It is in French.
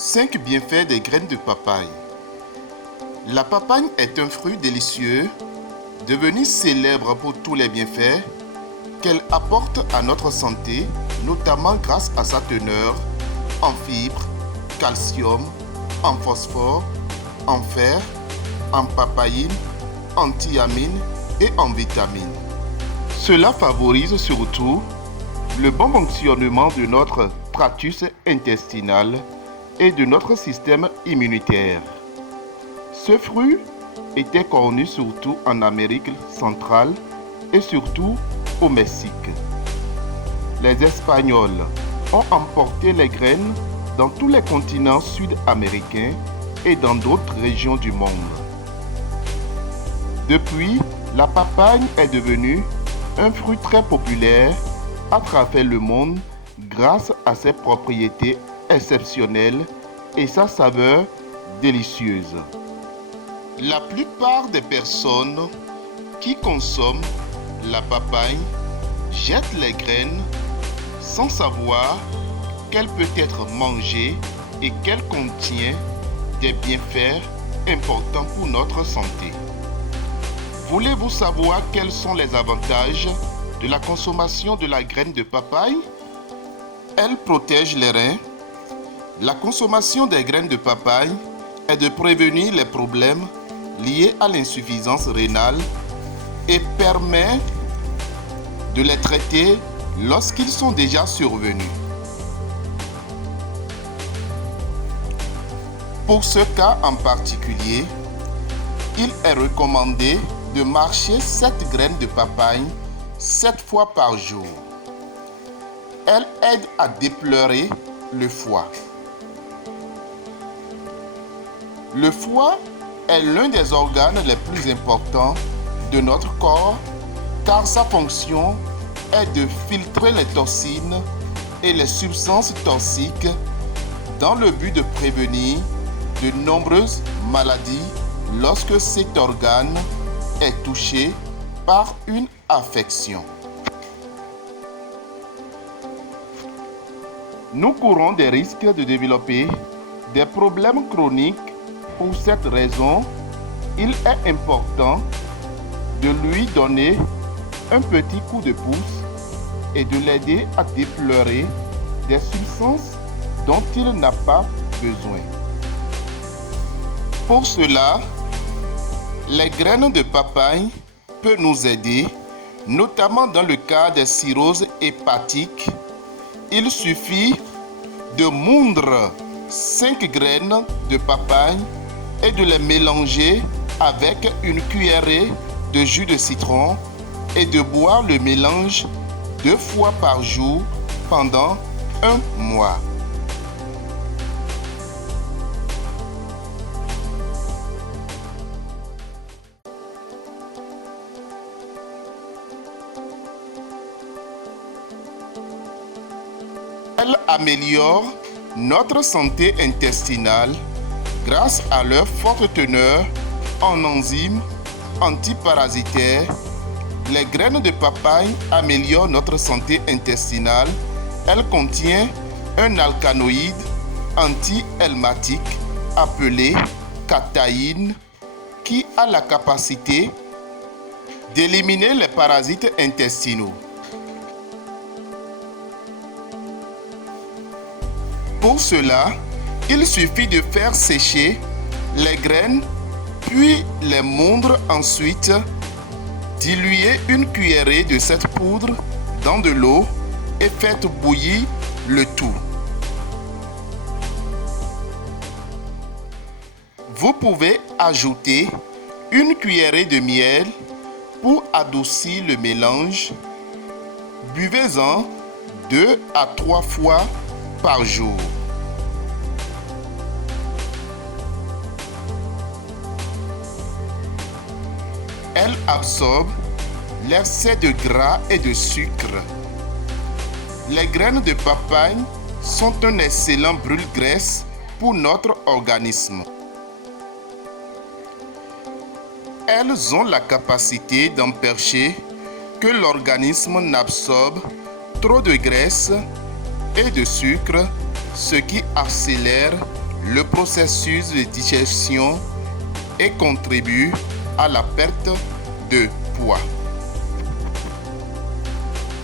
5 bienfaits des graines de papaye. La papaye est un fruit délicieux, devenu célèbre pour tous les bienfaits qu'elle apporte à notre santé, notamment grâce à sa teneur en fibres, calcium, en phosphore, en fer, en papaïne, en thiamine et en vitamines. Cela favorise surtout le bon fonctionnement de notre tractus intestinal et de notre système immunitaire. Ce fruit était connu surtout en Amérique centrale et surtout au Mexique. Les Espagnols ont emporté les graines dans tous les continents sud-américains et dans d'autres régions du monde. Depuis, la papaye est devenue un fruit très populaire à travers le monde grâce à ses propriétés exceptionnelles et sa saveur délicieuse. La plupart des personnes qui consomment la papaye jettent les graines sans savoir qu'elle peut être mangée et qu'elle contient des bienfaits importants pour notre santé. Voulez-vous savoir quels sont les avantages de la consommation de la graine de papaye? Elle protège les reins. La consommation des graines de papaye est de prévenir les problèmes liés à l'insuffisance rénale et permet de les traiter lorsqu'ils sont déjà survenus. Pour ce cas en particulier, il est recommandé de mâcher 7 graines de papaye 7 fois par jour. Elle aide à dépleurer le foie. Le foie est l'un des organes les plus importants de notre corps car sa fonction est de filtrer les toxines et les substances toxiques dans le but de prévenir de nombreuses maladies lorsque cet organe est touché par une affection. Nous courons des risques de développer des problèmes chroniques. Pour cette raison, il est important de lui donner un petit coup de pouce et de l'aider à dépleurer des substances dont il n'a pas besoin. Pour cela, les graines de papaye peuvent nous aider, notamment dans le cas des cirrhoses hépatiques. Il suffit de moudre 5 graines de papaye et de les mélanger avec une cuillerée de jus de citron et de boire le mélange 2 fois par jour pendant 1 mois. Elles améliorent notre santé intestinale grâce à leur forte teneur en enzymes antiparasitaires. Les graines de papaye améliorent notre santé intestinale. Elles contiennent un alcaloïde anti-helmatique appelé cathaïne qui a la capacité d'éliminer les parasites intestinaux. Pour cela, il suffit de faire sécher les graines, puis les moudre ensuite. Diluez une cuillerée de cette poudre dans de l'eau et faites bouillir le tout. Vous pouvez ajouter une cuillerée de miel pour adoucir le mélange. Buvez-en 2 à 3 fois par jour. Elle absorbe l'excès de gras et de sucre. Les graines de papaye sont un excellent brûle-graisse pour notre organisme. Elles ont la capacité d'empêcher que l'organisme n'absorbe trop de graisse et de sucre, ce qui accélère le processus de digestion et contribue à la perte de poids.